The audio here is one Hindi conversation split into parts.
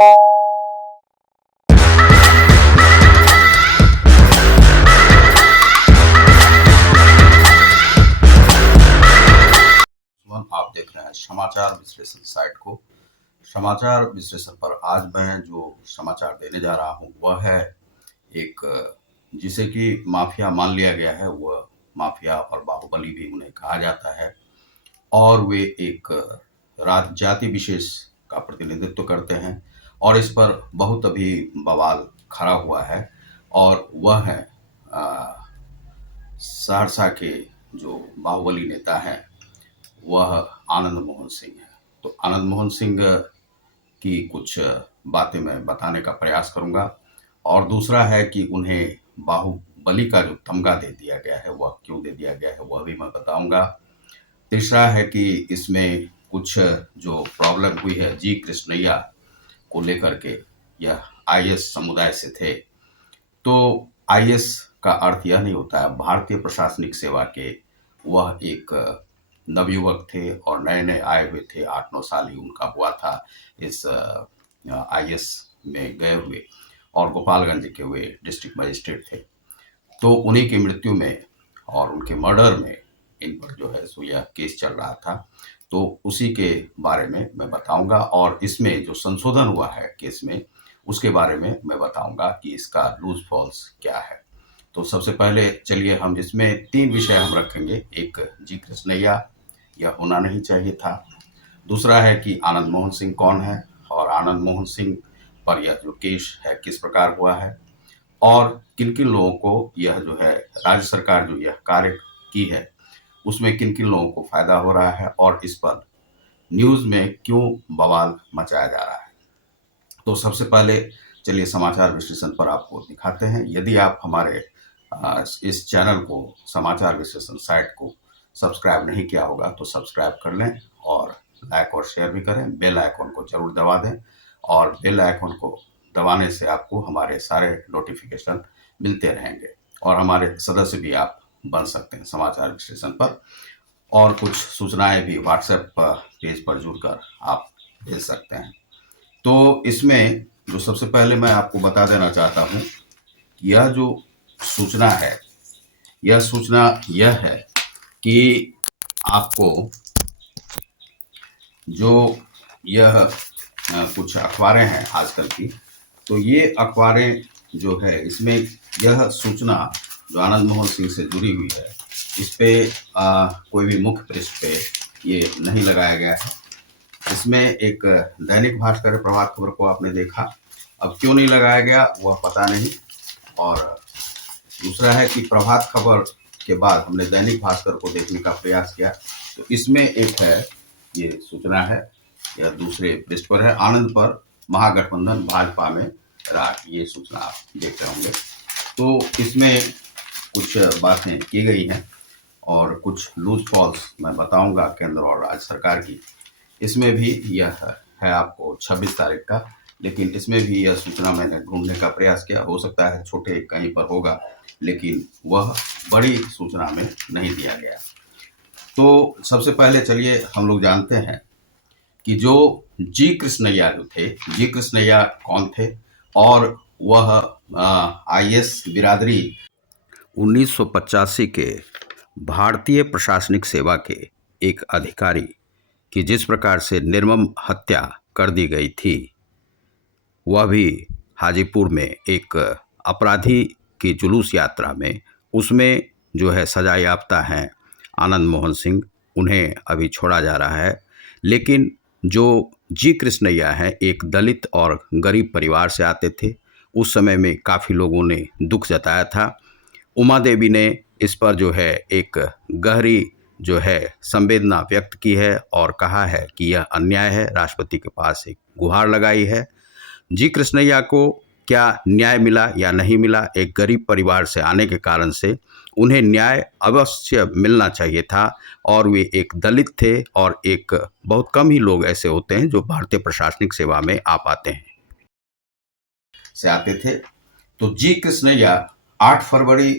आप देख रहे हैं समाचार विश्लेषण साइट को। समाचार विश्लेषण पर आज मैं जो समाचार देने जा रहा हूं वह है एक जिसे कि माफिया मान लिया गया है। वह माफिया और बाहुबली भी उन्हें कहा जाता है और वे एक जाति विशेष का प्रतिनिधित्व करते हैं और इस पर बहुत अभी बवाल खड़ा हुआ है और वह है सहरसा के जो बाहुबली नेता हैं वह आनंद मोहन सिंह है। तो आनंद मोहन सिंह की कुछ बातें मैं बताने का प्रयास करूंगा और दूसरा है कि उन्हें बाहुबली का जो तमगा दे दिया गया है वह क्यों दे दिया गया है वह भी मैं बताऊंगा। तीसरा है कि इसमें कुछ जो प्रॉब्लम हुई है जी कृष्णैया को लेकर के, यह आईएएस समुदाय से थे। तो आईएएस का अर्थ यह नहीं होता है, भारतीय प्रशासनिक सेवा के वह एक नवयुवक थे और नए नए आए हुए थे। 8-9 साल ही उनका हुआ था इस आईएएस में गए हुए और गोपालगंज के वे डिस्ट्रिक्ट मजिस्ट्रेट थे। तो उन्हीं की मृत्यु में और उनके मर्डर में इन पर जो है सो यह केस चल रहा था। तो उसी के बारे में मैं बताऊंगा और इसमें जो संशोधन हुआ है केस में उसके बारे में मैं बताऊंगा कि इसका लूज फॉल्स क्या है। तो सबसे पहले चलिए हम इसमें 3 विषय हम रखेंगे। एक जी कृष्णैया, यह होना नहीं चाहिए था। दूसरा है कि आनंद मोहन सिंह कौन है और आनंद मोहन सिंह पर यह जो केस है किस प्रकार हुआ है और किन किन लोगों को यह जो है राज्य सरकार जो यह कार्य की है उसमें किन किन लोगों को फायदा हो रहा है और इस पर न्यूज में क्यों बवाल मचाया जा रहा है। तो सबसे पहले चलिए समाचार विश्लेषण पर आपको दिखाते हैं। यदि आप हमारे इस चैनल को समाचार विश्लेषण साइट को सब्सक्राइब नहीं किया होगा तो सब्सक्राइब कर लें और लाइक और शेयर भी करें। बेल आइकन को जरूर दबा दें और बेल आइकन को दबाने से आपको हमारे सारे नोटिफिकेशन मिलते रहेंगे और हमारे सदस्य भी आप बन सकते हैं समाचार विश्लेषण पर और कुछ सूचनाएं भी व्हाट्सएप पेज पर जुड़कर आप भेज सकते हैं। तो इसमें जो सबसे पहले मैं आपको बता देना चाहता हूं कि यह जो सूचना है यह सूचना यह है कि आपको जो यह कुछ अखबारें हैं आजकल की, तो ये अखबारें जो है इसमें यह सूचना जो आनंद मोहन सिंह से जुड़ी हुई है इस पे कोई भी मुख्य पृष्ठ पे ये नहीं लगाया गया है। इसमें एक दैनिक भास्कर प्रभात खबर को आपने देखा, अब क्यों नहीं लगाया गया वह पता नहीं। और दूसरा है कि प्रभात खबर के बाद हमने दैनिक भास्कर को देखने का प्रयास किया तो इसमें एक है ये सूचना है, यह दूसरे पृष्ठ पर है, आनंद पर महागठबंधन भाजपा में राज, ये सूचना आप देख रहे होंगे। तो इसमें कुछ बातें की गई हैं और कुछ लूज फॉल्स मैं बताऊंगा केंद्र और राज्य सरकार की। इसमें भी यह है आपको 26 तारीख का, लेकिन इसमें भी यह सूचना मैंने ढूंढने का प्रयास किया, हो सकता है छोटे कहीं पर होगा लेकिन वह बड़ी सूचना में नहीं दिया गया। तो सबसे पहले चलिए हम लोग जानते हैं कि जो जी कृष्णैया जो थे, जी कृष्णैया कौन थे और वह आईएएस बिरादरी 1985 के भारतीय प्रशासनिक सेवा के एक अधिकारी की जिस प्रकार से निर्मम हत्या कर दी गई थी, वह भी हाजीपुर में एक अपराधी की जुलूस यात्रा में, उसमें जो है सजा याफ्ता हैं आनंद मोहन सिंह, उन्हें अभी छोड़ा जा रहा है। लेकिन जो जी कृष्णैया हैं एक दलित और गरीब परिवार से आते थे, उस समय में काफ़ी लोगों ने दुख जताया था। उमा देवी ने इस पर जो है एक गहरी जो है संवेदना व्यक्त की है और कहा है कि यह अन्याय है, राष्ट्रपति के पास एक गुहार लगाई है। जी कृष्णैया को क्या न्याय मिला या नहीं मिला, एक गरीब परिवार से आने के कारण से उन्हें न्याय अवश्य मिलना चाहिए था और वे एक दलित थे और एक बहुत कम ही लोग ऐसे होते हैं जो भारतीय प्रशासनिक सेवा में आ पाते हैं से आते थे। तो जी कृष्णैया 8 फरवरी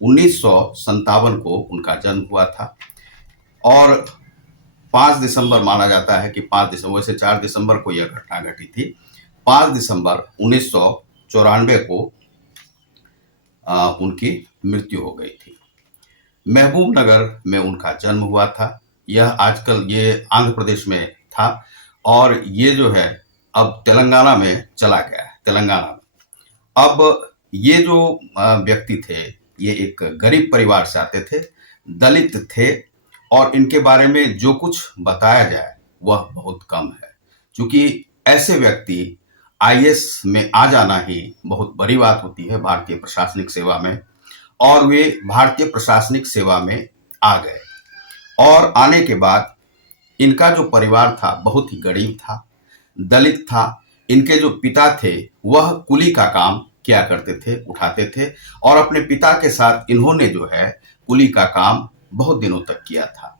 1957 को उनका जन्म हुआ था और 5 दिसंबर माना जाता है कि 5 दिसंबर से 4 दिसंबर को यह घटना घटी थी। 5 दिसंबर 1994 को उनकी मृत्यु हो गई थी। महबूब नगर में उनका जन्म हुआ था। यह आजकल ये आंध्र प्रदेश में था और ये जो है अब तेलंगाना में चला गया है, तेलंगाना में। अब ये जो व्यक्ति थे, ये एक गरीब परिवार से आते थे, दलित थे और इनके बारे में जो कुछ बताया जाए वह बहुत कम है, क्योंकि ऐसे व्यक्ति आईएएस में आ जाना ही बहुत बड़ी बात होती है भारतीय प्रशासनिक सेवा में, और वे भारतीय प्रशासनिक सेवा में आ गए। और आने के बाद इनका जो परिवार था बहुत ही गरीब था, दलित था। इनके जो पिता थे वह कुली का काम किया करते थे, उठाते थे, और अपने पिता के साथ इन्होंने जो है कुली का काम बहुत दिनों तक किया था।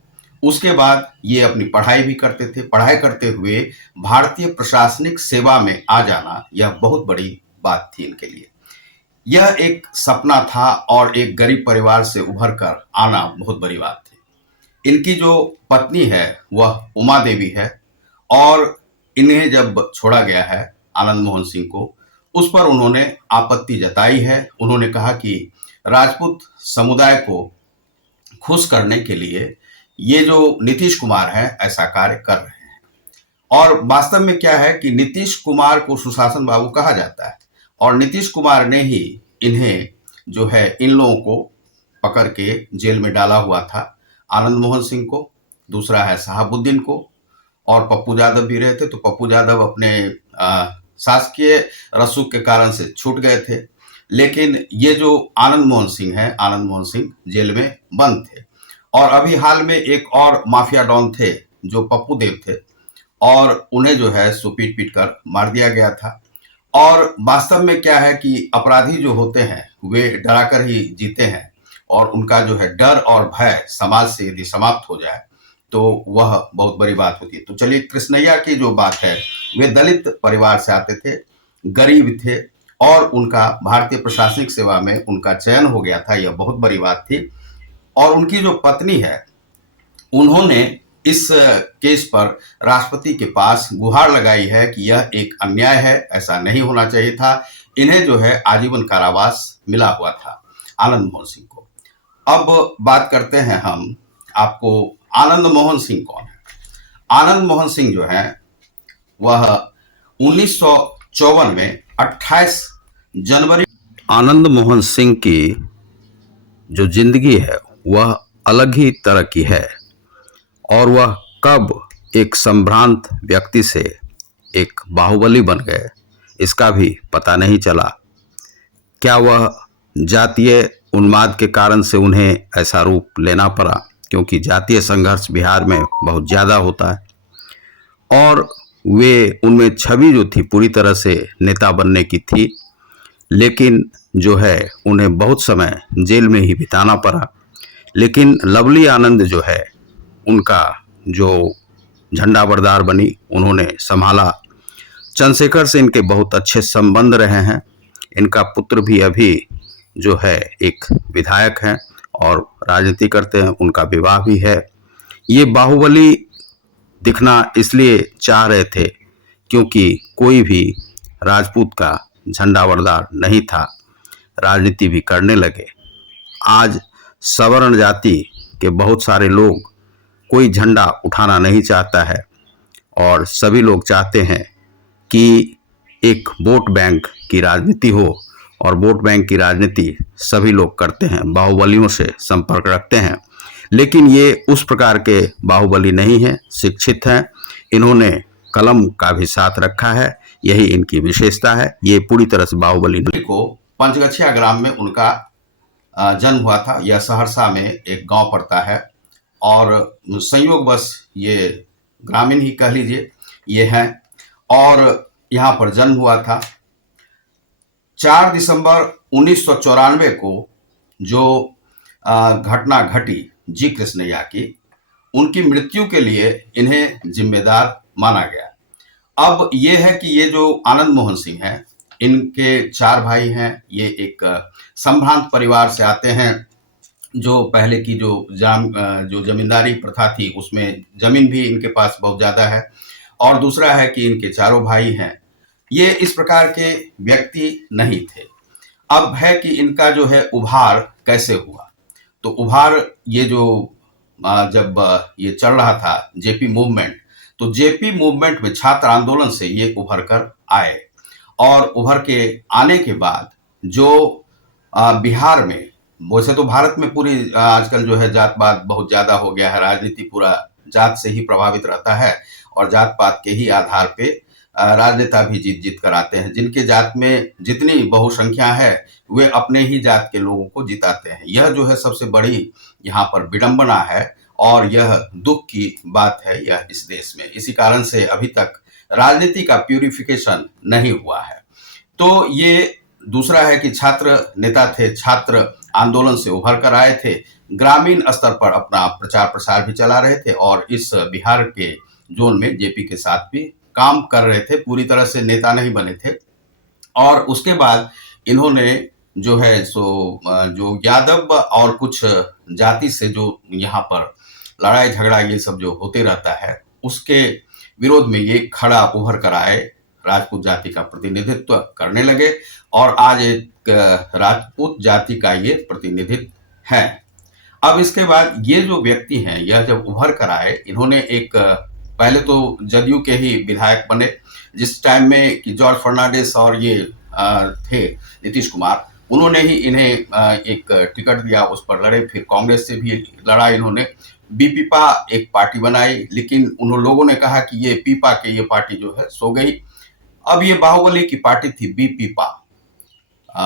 उसके बाद ये अपनी पढ़ाई भी करते थे। पढ़ाई करते हुए भारतीय प्रशासनिक सेवा में आ जाना यह बहुत बड़ी बात थी इनके लिए। यह एक सपना था और एक गरीब परिवार से उभर कर आना बहुत बड़ी बात थी। इनकी जो पत्नी है वह उमा देवी है और इन्हें जब छोड़ा गया है आनंद मोहन सिंह को, उस पर उन्होंने आपत्ति जताई है। उन्होंने कहा कि राजपूत समुदाय को खुश करने के लिए ये जो नीतीश कुमार हैं ऐसा कार्य कर रहे हैं। और वास्तव में क्या है कि नीतीश कुमार को सुशासन बाबू कहा जाता है और नीतीश कुमार ने ही इन्हें जो है इन लोगों को पकड़ के जेल में डाला हुआ था। आनंद मोहन सिंह को, दूसरा है शहाबुद्दीन को, और पप्पू यादव भी रहे थे। तो पप्पू यादव अपने शासकीय रसूख के कारण से छूट गए थे, लेकिन ये जो आनंद मोहन सिंह हैं, आनंद मोहन सिंह जेल में बंद थे। और अभी हाल में एक और माफिया डॉन थे जो पप्पू देव थे, और उन्हें जो है सो पीट पीट कर मार दिया गया था। और वास्तव में क्या है कि अपराधी जो होते हैं वे डराकर ही जीते हैं, और उनका जो है डर और भय समाज से यदि समाप्त हो जाए तो वह बहुत बड़ी बात होती है। तो चलिए, कृष्णैया की जो बात है, वे दलित परिवार से आते थे, गरीब थे, और उनका भारतीय प्रशासनिक सेवा में उनका चयन हो गया था, यह बहुत बड़ी बात थी। और उनकी जो पत्नी है, उन्होंने इस केस पर राष्ट्रपति के पास गुहार लगाई है कि यह एक अन्याय है, ऐसा नहीं होना चाहिए था। इन्हें जो है आजीवन कारावास मिला हुआ था आनंद मोहन सिंह को। अब बात करते हैं हम, आपको आनंद मोहन सिंह कौन है। आनंद मोहन सिंह जो है वह 1954 में 28 जनवरी। आनंद मोहन सिंह की जो जिंदगी है वह अलग ही तरह की है, और वह कब एक संभ्रांत व्यक्ति से एक बाहुबली बन गए इसका भी पता नहीं चला। क्या वह जातीय उन्माद के कारण से उन्हें ऐसा रूप लेना पड़ा, क्योंकि जातीय संघर्ष बिहार में बहुत ज़्यादा होता है, और वे उनमें छवि जो थी पूरी तरह से नेता बनने की थी, लेकिन जो है उन्हें बहुत समय जेल में ही बिताना पड़ा। लेकिन लवली आनंद जो है उनका जो झंडा बरदार बनी, उन्होंने संभाला। चंद्रशेखर से इनके बहुत अच्छे संबंध रहे हैं। इनका पुत्र भी अभी जो है एक विधायक हैं और राजनीति करते हैं, उनका विवाह भी है। ये बाहुबली दिखना इसलिए चाह रहे थे क्योंकि कोई भी राजपूत का झंडा बरदार नहीं था, राजनीति भी करने लगे। आज सवर्ण जाति के बहुत सारे लोग, कोई झंडा उठाना नहीं चाहता है, और सभी लोग चाहते हैं कि एक वोट बैंक की राजनीति हो, और वोट बैंक की राजनीति सभी लोग करते हैं, बाहुबलियों से संपर्क रखते हैं। लेकिन ये उस प्रकार के बाहुबली नहीं है, शिक्षित हैं, इन्होंने कलम का भी साथ रखा है, यही इनकी विशेषता है। ये पूरी तरह से बाहुबली नहीं। को पंचगछिया ग्राम में उनका जन्म हुआ था। यह सहरसा में एक गांव पड़ता है, और संयोगवश ये ग्रामीण ही कह लीजिए ये हैं, और यहाँ पर जन्म हुआ था। 4 दिसंबर 1994 को जो घटना घटी जी कृष्णैया की, उनकी मृत्यु के लिए इन्हें जिम्मेदार माना गया। अब ये है कि ये जो आनंद मोहन सिंह हैं, इनके 4 भाई हैं। ये एक संभ्रांत परिवार से आते हैं, जो पहले की जो जमींदारी प्रथा थी उसमें जमीन भी इनके पास बहुत ज़्यादा है। और दूसरा है कि इनके चारों भाई हैं ये इस प्रकार के व्यक्ति नहीं थे। अब है कि इनका जो है उभार कैसे हुआ। तो उभार ये जो जब ये चल रहा था जेपी मूवमेंट, तो जेपी मूवमेंट में छात्र आंदोलन से ये उभर कर आए, और उभर के आने के बाद जो बिहार में, वैसे तो भारत में पूरी आजकल जो है जात पात बहुत ज्यादा हो गया है, राजनीति पूरा जात से ही प्रभावित रहता है, और जात पात के ही आधार पे राजनेता भी जीत जीत कर आते हैं। जिनके जात में जितनी बहुसंख्या है वे अपने ही जात के लोगों को जिताते हैं। यह जो है सबसे बड़ी यहाँ पर विडंबना है, और यह दुख की बात है यह इस देश में। इसी कारण से अभी तक राजनीति का प्यूरिफिकेशन नहीं हुआ है। तो ये दूसरा है कि छात्र नेता थे, छात्र आंदोलन से उभर कर आए थे, ग्रामीण स्तर पर अपना प्रचार प्रसार भी चला रहे थे, और इस बिहार के जोन में जेपी के साथ भी काम कर रहे थे, पूरी तरह से नेता नहीं बने थे। और उसके बाद इन्होंने जो है सो जो यादव और कुछ जाति से जो यहाँ पर लड़ाई झगड़ा ये सब जो होते रहता है, उसके विरोध में ये खड़ा उभर कर आए, राजपूत जाति का प्रतिनिधित्व करने लगे, और आज एक राजपूत जाति का ये प्रतिनिधित्व है। अब इसके बाद ये जो व्यक्ति हैं, यह जब उभर कर आए, इन्होंने एक पहले तो जदयू के ही विधायक बने, जिस टाइम में कि जॉर्ज फर्नांडिस और ये थे नीतीश कुमार, उन्होंने ही इन्हें एक टिकट दिया, उस पर लड़े, फिर कांग्रेस से भी लड़ा इन्होंने, बीपीपा एक पार्टी बनाई, लेकिन उन लोगों ने कहा कि ये पीपा के ये पार्टी जो है सो गई। अब ये बाहुबली की पार्टी थी बीपीपा,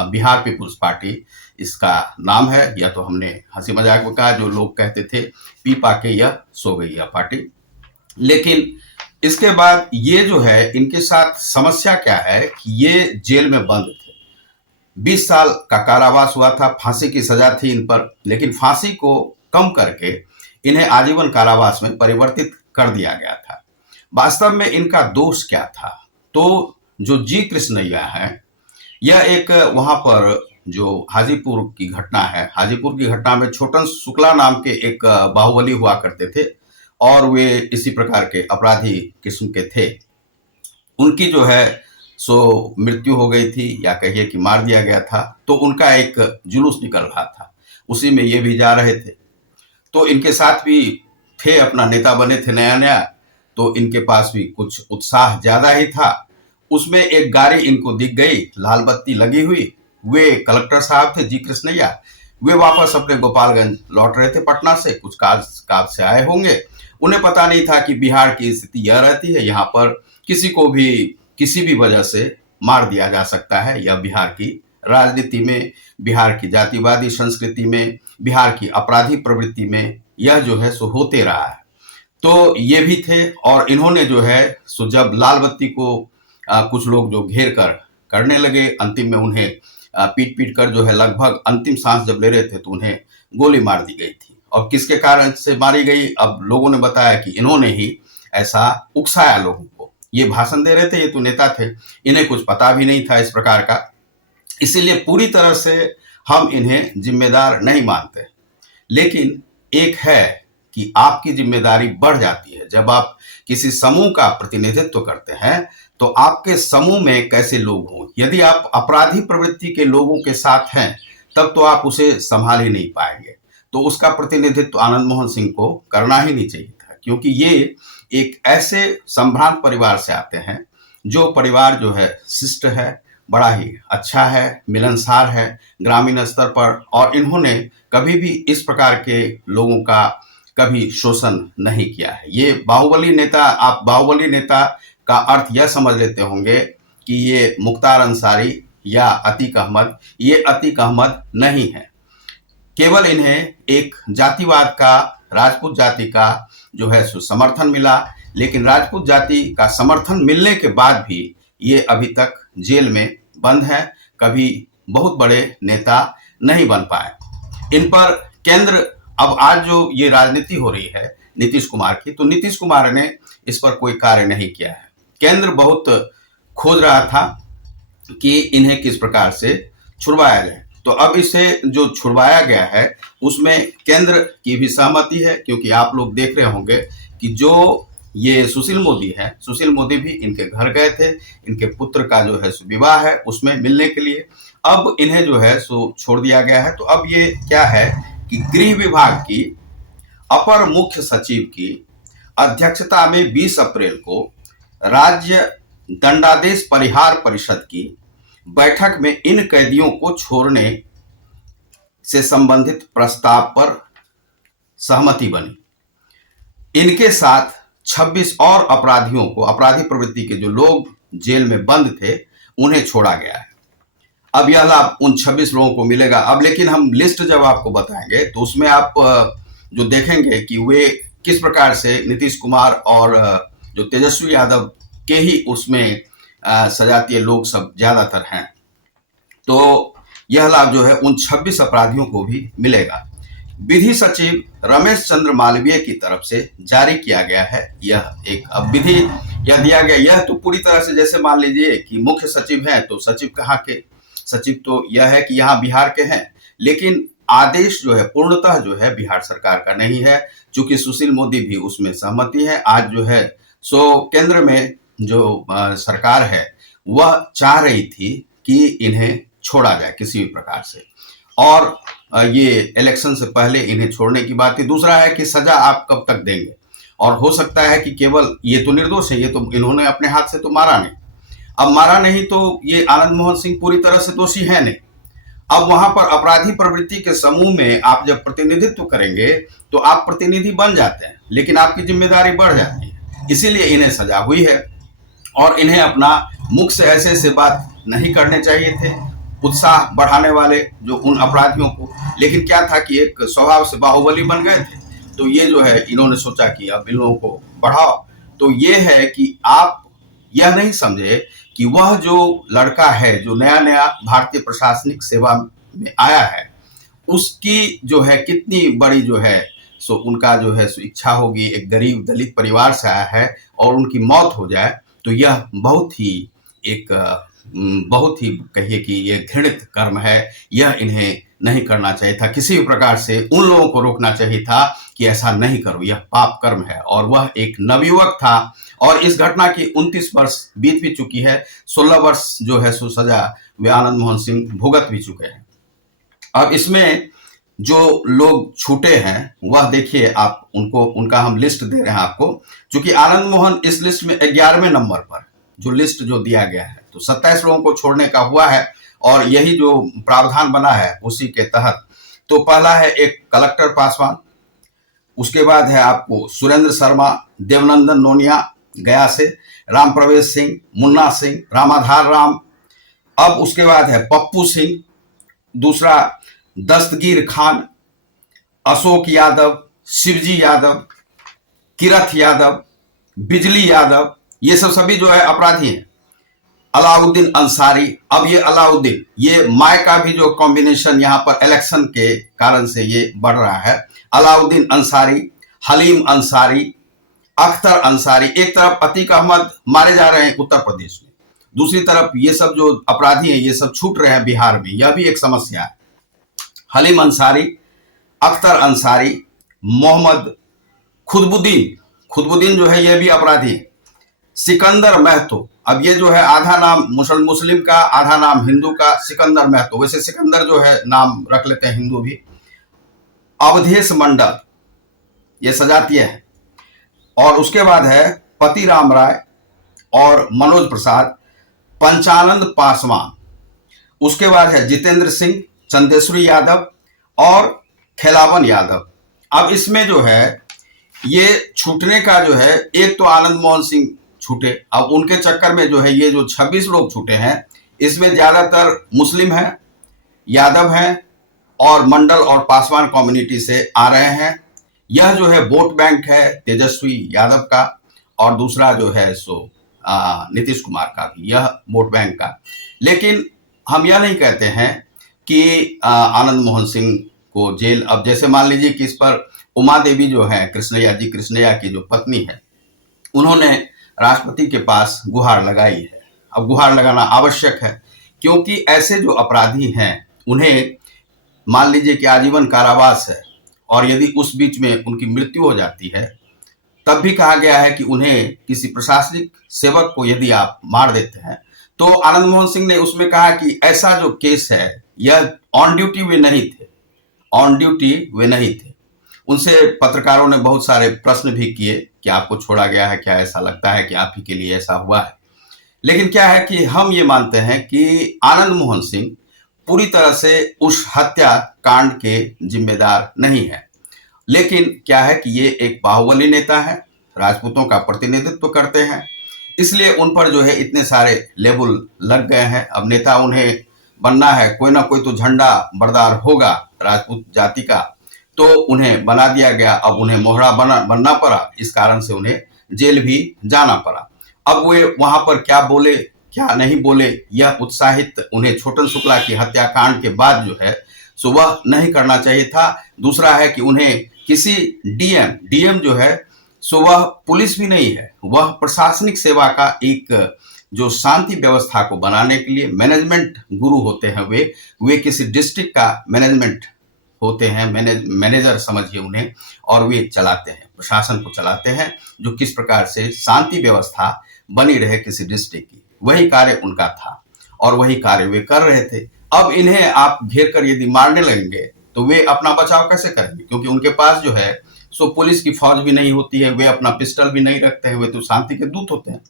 बिहार पीपुल्स पार्टी इसका नाम है, या तो हमने हंसी मजाक में कहा, जो लोग कहते थे पीपा के यह सो गई यह पार्टी। लेकिन इसके बाद ये जो है इनके साथ समस्या क्या है कि ये जेल में बंद थे, 20 साल का कारावास हुआ था, फांसी की सजा थी इन पर, लेकिन फांसी को कम करके इन्हें आजीवन कारावास में परिवर्तित कर दिया गया था। वास्तव में इनका दोष क्या था? तो जो जी कृष्णैया है, यह एक वहां पर जो हाजीपुर की घटना है, हाजीपुर की घटना में छोटन शुक्ला नाम के एक बाहुबली हुआ करते थे, और वे इसी प्रकार के अपराधी किस्म के थे। उनकी जो है सो मृत्यु हो गई थी, या कहिए कि मार दिया गया था। तो उनका एक जुलूस निकल रहा था, उसी में ये भी जा रहे थे। तो इनके साथ भी थे, अपना नेता बने थे नया नया, तो इनके पास भी कुछ उत्साह ज्यादा ही था। उसमें एक गाड़ी इनको दिख गई, लाल बत्ती लगी हुई। वे कलेक्टर साहब थे जी कृष्णैया, वे वापस अपने गोपालगंज लौट रहे थे पटना से, कुछ काज से आए होंगे। उन्हें पता नहीं था कि बिहार की स्थिति यह रहती है, यहाँ पर किसी को भी किसी भी वजह से मार दिया जा सकता है। यह बिहार की राजनीति में, बिहार की जातिवादी संस्कृति में, बिहार की अपराधी प्रवृत्ति में यह जो है सो होते रहा है। तो ये भी थे, और इन्होंने जो है सो जब लाल बत्ती को कुछ लोग जो घेर कर करने लगे, अंतिम में उन्हें पीट पीट कर जो है लगभग अंतिम सांस जब ले रहे थे, तो उन्हें गोली मार दी गई थी। और किसके कारण से मारी गई? अब लोगों ने बताया कि इन्होंने ही ऐसा उकसाया लोगों को। ये भाषण दे रहे थे, ये तो नेता थे, इन्हें कुछ पता भी नहीं था इस प्रकार का, इसीलिए पूरी तरह से हम इन्हें जिम्मेदार नहीं मानते। लेकिन एक है कि आपकी जिम्मेदारी बढ़ जाती है जब आप किसी समूह का प्रतिनिधित्व करते हैं, तो आपके समूह में कैसे लोग हों। यदि आप अपराधी प्रवृत्ति के लोगों के साथ हैं, तब तो आप उसे संभाल ही नहीं पाएंगे। तो उसका प्रतिनिधित्व आनंद मोहन सिंह को करना ही नहीं चाहिए था, क्योंकि ये एक ऐसे संभ्रांत परिवार से आते हैं, जो परिवार जो है शिष्ट है, बड़ा ही अच्छा है, मिलनसार है ग्रामीण स्तर पर, और इन्होंने कभी भी इस प्रकार के लोगों का कभी शोषण नहीं किया है। ये बाहुबली नेता, आप बाहुबली नेता का अर्थ यह समझ लेते होंगे कि ये मुख्तार अंसारी या अतीक अहमद, ये अतीक अहमद नहीं है। केवल इन्हें एक जातिवाद का, राजपूत जाति का जो है सो समर्थन मिला, लेकिन राजपूत जाति का समर्थन मिलने के बाद भी ये अभी तक जेल में बंद है, कभी बहुत बड़े नेता नहीं बन पाए। इन पर केंद्र, अब आज जो ये राजनीति हो रही है नीतीश कुमार की, तो नीतीश कुमार ने इस पर कोई कार्य नहीं किया है। केंद्र बहुत खोज रहा था कि इन्हें किस प्रकार से छुड़वाया जाए। तो अब इसे जो छुड़वाया गया है, उसमें केंद्र की भी सहमति है, क्योंकि आप लोग देख रहे होंगे कि जो ये सुशील मोदी हैं, सुशील मोदी भी इनके घर गए थे, इनके पुत्र का जो है विवाह है उसमें मिलने के लिए। अब इन्हें जो है सो छोड़ दिया गया है। तो अब ये क्या है कि गृह विभाग की अपर मुख्य सचिव की अध्यक्षता में 20 अप्रैल को राज्य दंडादेश परिहार परिषद की बैठक में इन कैदियों को छोड़ने से संबंधित प्रस्ताव पर सहमति बनी। इनके साथ 26 और अपराधियों को, अपराधी प्रवृत्ति के जो लोग जेल में बंद थे, उन्हें छोड़ा गया है। अब यह लाभ उन 26 लोगों को मिलेगा। अब लेकिन हम लिस्ट जब आपको बताएंगे तो उसमें आप जो देखेंगे कि वे किस प्रकार से नीतीश कुमार और जो तेजस्वी यादव के ही उसमें सजातीय लोग सब ज्यादातर हैं। तो यह लाभ जो है उन 26 अपराधियों को भी मिलेगा। विधि सचिव रमेश चंद्र मालवीय की तरफ से जारी किया गया है यह एक अब विधि यह दिया गया। यह तो पूरी तरह से जैसे मान लीजिए कि मुख्य सचिव हैं तो सचिव कहाँ के, सचिव तो यह है कि यहाँ बिहार के हैं, लेकिन आदेश जो है पूर्णतः जो है बिहार सरकार का नहीं है, चूंकि सुशील मोदी भी उसमें सहमति है। आज जो है सो केंद्र में जो सरकार है वह चाह रही थी कि इन्हें छोड़ा जाए किसी भी प्रकार से, और ये इलेक्शन से पहले इन्हें छोड़ने की बात थी। दूसरा है कि सजा आप कब तक देंगे, और हो सकता है कि केवल ये तो निर्दोष है, ये तो इन्होंने अपने हाथ से तो मारा नहीं। अब मारा नहीं तो ये आनंद मोहन सिंह पूरी तरह से दोषी है नहीं। अब वहां पर अपराधी प्रवृत्ति के समूह में आप जब प्रतिनिधित्व करेंगे तो आप प्रतिनिधि बन जाते हैं, लेकिन आपकी जिम्मेदारी बढ़ जाती है। इसीलिए इन्हें सजा हुई है, और इन्हें अपना मुख से ऐसे ऐसे बात नहीं करने चाहिए थे, उत्साह बढ़ाने वाले जो उन अपराधियों को। लेकिन क्या था कि एक स्वभाव से बाहुबली बन गए थे, तो ये जो है इन्होंने सोचा कि अब इन लोगों को बढ़ाओ। तो ये है कि आप यह नहीं समझे कि वह जो लड़का है जो नया नया भारतीय प्रशासनिक सेवा में आया है, उसकी जो है कितनी बड़ी जो है सो उनका जो है सो इच्छा होगी। एक गरीब दलित परिवार से आया है और उनकी मौत हो जाए तो यह बहुत ही कहिए कि ये घृणित कर्म है। यह इन्हें नहीं करना चाहिए था, किसी भी प्रकार से उन लोगों को रोकना चाहिए था कि ऐसा नहीं करो, यह पाप कर्म है। और वह एक नवयुवक था, और इस घटना की 29 वर्ष बीत भी चुकी है, 16 वर्ष जो है सो सजा वे आनंद मोहन सिंह भुगत भी चुके हैं। अब इसमें जो लोग छूटे हैं वह देखिए आप, उनको उनका हम लिस्ट दे रहे हैं आपको, क्योंकि आनंद मोहन इस लिस्ट में 11वें नंबर पर जो लिस्ट जो दिया गया है, तो 27 लोगों को छोड़ने का हुआ है, और यही जो प्रावधान बना है उसी के तहत। तो पहला है एक कलेक्टर पासवान, उसके बाद है आपको सुरेंद्र शर्मा, देवनंदन नोनिया गया से, राम प्रवेश सिंह, मुन्ना सिंह, रामाधार राम। अब उसके बाद है पप्पू सिंह, दूसरा दस्तगीर खान, अशोक यादव, शिवजी यादव, किरथ यादव, बिजली यादव, ये सब सभी जो है अपराधी हैं। अलाउद्दीन अंसारी, अब ये अलाउद्दीन, ये माय का भी जो कॉम्बिनेशन यहाँ पर इलेक्शन के कारण से ये बढ़ रहा है। अलाउद्दीन अंसारी, हलीम अंसारी, अख्तर अंसारी। एक तरफ अतीक अहमद मारे जा रहे हैं उत्तर प्रदेश में, दूसरी तरफ ये सब जो अपराधी हैं ये सब छूट रहे हैं बिहार में, यह भी एक समस्या है। हलीम अंसारी, अख्तर अंसारी, मोहम्मद खुदबुद्दीन जो है ये भी अपराधी है। सिकंदर महतो, अब ये जो है आधा नाम मुस्लिम का आधा नाम हिंदू का, सिकंदर महतो, वैसे सिकंदर जो है नाम रख लेते हैं हिंदू भी। अवधेश मंडल, ये सजातीय है। और उसके बाद है पतिराम राय और मनोज प्रसाद, पंचानंद पासवान। उसके बाद है जितेंद्र सिंह, चंदेश्वरी यादव और खेलावन यादव। अब इसमें जो है ये छूटने का जो है, एक तो आनंद मोहन सिंह छूटे, अब उनके चक्कर में जो है ये जो 26 लोग छूटे हैं इसमें ज्यादातर मुस्लिम हैं, यादव हैं, और मंडल और पासवान कम्युनिटी से आ रहे हैं। यह जो है वोट बैंक है तेजस्वी यादव का, और दूसरा जो है सो नीतीश कुमार का भी, यह वोट बैंक का। लेकिन हम यह नहीं कहते हैं कि आनंद मोहन सिंह को जेल, अब जैसे मान लीजिए कि इस पर उमा देवी जो है कृष्णैया की जो पत्नी है, उन्होंने राष्ट्रपति के पास गुहार लगाई है। अब गुहार लगाना आवश्यक है, क्योंकि ऐसे जो अपराधी हैं उन्हें मान लीजिए कि आजीवन कारावास है, और यदि उस बीच में उनकी मृत्यु हो जाती है तब भी कहा गया है कि उन्हें किसी प्रशासनिक सेवक को यदि आप मार देते हैं, तो आनंद मोहन सिंह ने उसमें कहा कि ऐसा जो केस है यह ऑन ड्यूटी वे नहीं थे, ऑन ड्यूटी वे नहीं थे। उनसे पत्रकारों ने बहुत सारे प्रश्न भी किए कि आपको छोड़ा गया है क्या, ऐसा लगता है कि आप ही के लिए ऐसा हुआ है। लेकिन क्या है कि हम ये मानते हैं कि आनंद मोहन सिंह पूरी तरह से उस हत्या कांड के जिम्मेदार नहीं है। लेकिन क्या है कि ये एक बाहुबली नेता है, राजपूतों का प्रतिनिधित्व करते हैं, इसलिए उन पर जो है इतने सारे लेबल लग गए हैं। अब नेता उन्हें बनना है, कोई ना कोई तो झंडा बरदार होगा राजपूत जाति का, तो उन्हें बना दिया गया। अब उन्हें मोहरा बनना पड़ा, इस कारण से उन्हें जेल भी जाना पड़ा। अब वे वहां पर क्या बोले क्या नहीं बोले, यह उत्साहित उन्हें छोटन शुक्ला की हत्याकांड के बाद जो है सो वह नहीं करना चाहिए था। दूसरा है कि उन्हें किसी डीएम जो है सो वह पुलिस भी नहीं है, वह प्रशासनिक सेवा का एक जो शांति व्यवस्था को बनाने के लिए मैनेजमेंट गुरु होते हैं, वे किसी डिस्ट्रिक्ट का मैनेजमेंट होते हैं, मैनेजर समझिए उन्हें, और वे चलाते हैं, प्रशासन को चलाते हैं, जो किस प्रकार से शांति व्यवस्था बनी रहे किसी डिस्ट्रिक्ट की, वही कार्य उनका था और वही कार्य वे कर रहे थे। अब इन्हें आप घेर कर यदि मारने लगेंगे तो वे अपना बचाव कैसे करेंगे, क्योंकि उनके पास जो है सो पुलिस की फौज भी नहीं होती है, वे अपना पिस्टल भी नहीं रखते हैं, वे तो शांति के दूत होते हैं।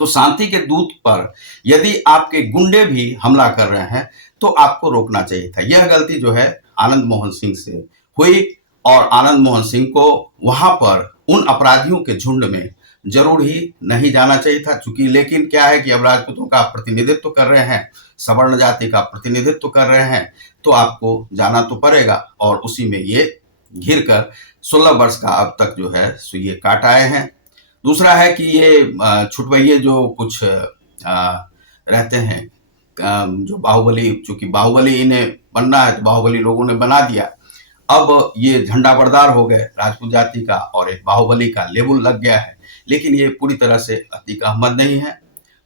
तो शांति के दूत पर यदि आपके गुंडे भी हमला कर रहे हैं तो आपको रोकना चाहिए था। यह गलती जो है आनंद मोहन सिंह से हुई और आनंद मोहन सिंह को वहां पर उन अपराधियों के झुंड में जरूर ही नहीं जाना चाहिए था। चूंकि लेकिन क्या है कि अब राजपूतों का प्रतिनिधित्व कर रहे हैं, सवर्ण जाति का प्रतिनिधित्व कर रहे हैं, तो आपको जाना तो पड़ेगा। और उसी में ये घिर कर 16 वर्ष का अब तक जो है सो ये काट आए हैं। दूसरा है कि ये छुटवैये जो कुछ रहते हैं, जो बाहुबली, चूंकि बाहुबली इन्हें बनना है तो बाहुबली लोगों ने बना दिया। अब ये झंडा बरदार हो गए राजपूत जाति का और एक बाहुबली का लेबल लग गया है। लेकिन ये पूरी तरह से अतीक अहमद नहीं है,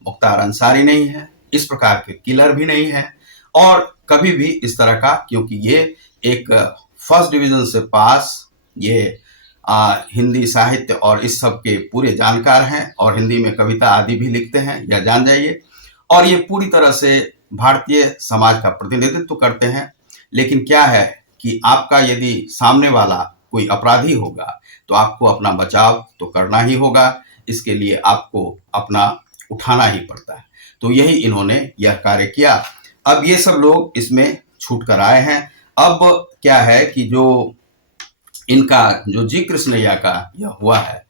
मुख्तार अंसारी नहीं है, इस प्रकार के किलर भी नहीं है और कभी भी इस तरह का, क्योंकि ये एक फर्स्ट डिवीजन से पास, ये हिंदी साहित्य और इस सब के पूरे जानकार हैं और हिंदी में कविता आदि भी लिखते हैं, यह जान जाइए। और ये पूरी तरह से भारतीय समाज का प्रतिनिधित्व करते हैं। लेकिन क्या है कि आपका यदि सामने वाला कोई अपराधी होगा तो आपको अपना बचाव तो करना ही होगा, इसके लिए आपको अपना उठाना ही पड़ता है। तो यही इन्होंने यह कार्य किया। अब ये सब लोग इसमें छूट कर आए हैं। अब क्या है कि जो इनका जो जी कृष्णैया का यह हुआ है,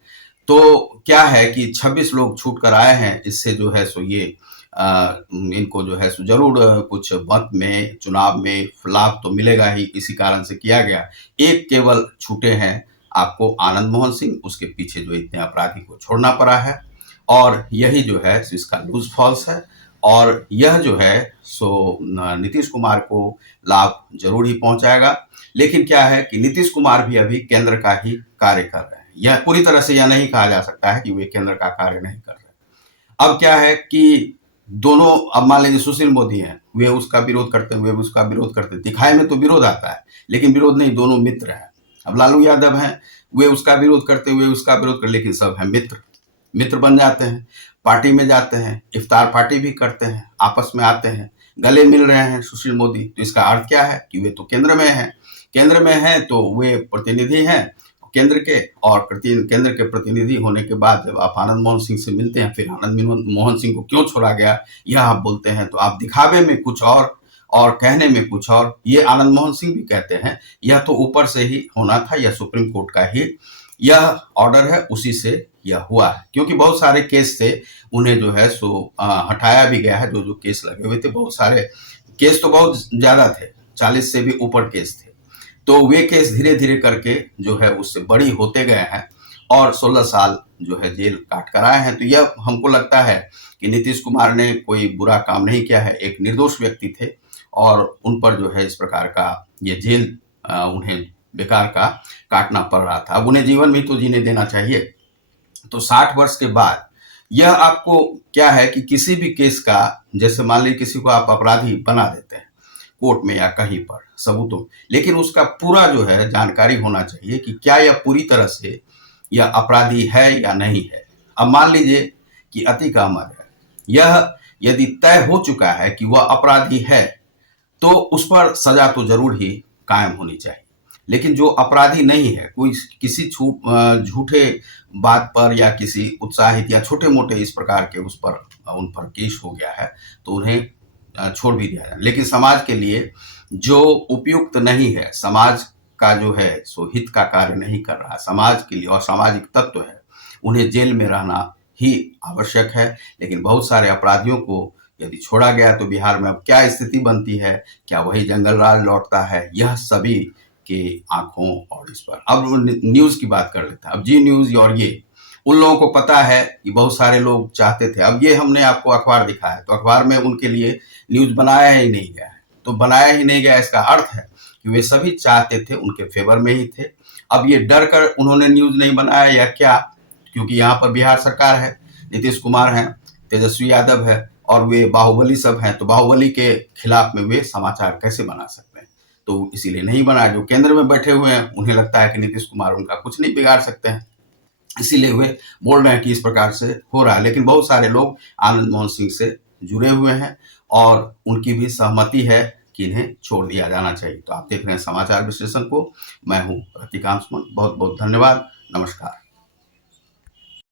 तो क्या है कि 26 लोग छूट कर आए हैं। इससे जो है सो ये इनको जो है सो जरूर कुछ मत में, चुनाव में लाभ तो मिलेगा ही, इसी कारण से किया गया। एक केवल छूटे हैं आपको आनंद मोहन सिंह, उसके पीछे जो इतने अपराधी को छोड़ना पड़ा है और यही जो है इसका लूज फॉल्स है। और यह जो है सो नीतीश कुमार को लाभ जरूर ही पहुंचाएगा। लेकिन क्या है कि नीतीश कुमार भी अभी केंद्र का ही कार्य कर रहे हैं। यह पूरी तरह से यह नहीं कहा जा सकता है कि वे केंद्र का कार्य नहीं कर रहे। अब क्या है कि दोनों, अब मान लीजिए सुशील मोदी हैं, वे उसका विरोध करते हैं, वे उसका विरोध करते हैं, दिखाई में तो विरोध आता है लेकिन विरोध नहीं, दोनों मित्र हैं। अब लालू यादव हैं, वे उसका विरोध करते हुए उसका विरोध कर, लेकिन सब हैं मित्र बन जाते हैं, पार्टी में जाते हैं, इफ्तार पार्टी भी करते हैं, आपस में आते हैं, गले मिल रहे हैं सुशील मोदी। तो इसका अर्थ क्या है कि वे तो केंद्र में हैं, तो वे प्रतिनिधि हैं केंद्र के, और केंद्र के प्रतिनिधि होने के बाद जब आप आनंद मोहन सिंह से मिलते हैं, फिर आनंद मोहन सिंह को क्यों छोड़ा गया यह आप बोलते हैं, तो आप दिखावे में कुछ और कहने में कुछ और। ये आनंद मोहन सिंह भी कहते हैं यह तो ऊपर से ही होना था, यह सुप्रीम कोर्ट का ही यह ऑर्डर है, उसी से यह हुआ है। क्योंकि बहुत सारे केस थे, उन्हें जो है सो हटाया भी गया है। जो केस लगे हुए थे, बहुत सारे केस तो बहुत ज्यादा थे, 40 से भी ऊपर केस थे, तो वे केस धीरे धीरे करके जो है उससे बड़ी होते गए हैं और 16 साल जो है जेल काट कर आए हैं। तो यह हमको लगता है कि नीतीश कुमार ने कोई बुरा काम नहीं किया है, एक निर्दोष व्यक्ति थे और उन पर जो है इस प्रकार का ये जेल उन्हें बेकार का काटना पड़ रहा था। अब उन्हें जीवन भी तो जीने देना चाहिए। तो 60 वर्ष के बाद यह आपको क्या है कि किसी भी केस का, जैसे मान लीजिए किसी को आप अपराधी बना देते हैं कोर्ट में या कहीं पर सबूतों, लेकिन उसका पूरा जो है जानकारी होना चाहिए कि क्या यह पूरी तरह से यह अपराधी है या नहीं है। अब मान लीजिए कि अतीक अहमद है, यह यदि तय हो चुका है कि वह अपराधी है तो उस पर सजा तो जरूर ही कायम होनी चाहिए। लेकिन जो अपराधी नहीं है, कोई किसी झूठे बात पर या किसी उत्साहित या छोटे मोटे इस प्रकार के उन पर केस हो गया है तो उन्हें छोड़ भी दिया जाए। लेकिन समाज के लिए जो उपयुक्त नहीं है, समाज का जो है सो हित का कार्य नहीं कर रहा, समाज के लिए असामाजिक तत्व है, उन्हें जेल में रहना ही आवश्यक है। लेकिन बहुत सारे अपराधियों को यदि छोड़ा गया तो बिहार में अब क्या स्थिति बनती है, क्या वही जंगल राज लौटता है, यह सभी के आंखों और इस पर। अब न्यूज की बात कर लेते हैं। अब जी न्यूज और ये उन लोगों को पता है कि बहुत सारे लोग चाहते थे, अब ये हमने आपको अखबार दिखाया तो अखबार में उनके लिए न्यूज बनाया ही नहीं गया है। तो बनाया ही नहीं गया इसका अर्थ है कि वे सभी चाहते थे, उनके फेवर में ही थे। अब ये डर कर उन्होंने न्यूज नहीं बनाया या क्या, क्योंकि यहाँ पर बिहार सरकार है, नीतीश कुमार हैं, तेजस्वी यादव है और वे बाहुबली सब हैं, तो बाहुबली के खिलाफ में वे समाचार कैसे बना सकते हैं। तो इसीलिए नहीं बनाया। जो केंद्र में बैठे हुए हैं उन्हें लगता है कि नीतीश कुमार उनका कुछ नहीं बिगाड़ सकते हैं, इसीलिए वे बोल रहे हैं कि इस प्रकार से हो रहा है। लेकिन बहुत सारे लोग आनंद मोहन सिंह से जुड़े हुए हैं और उनकी भी सहमति है कि इन्हें छोड़ दिया जाना चाहिए। तो आप देख रहे हैं समाचार विश्लेषण को, मैं हूं रतिकांत सुमन। बहुत बहुत धन्यवाद, नमस्कार।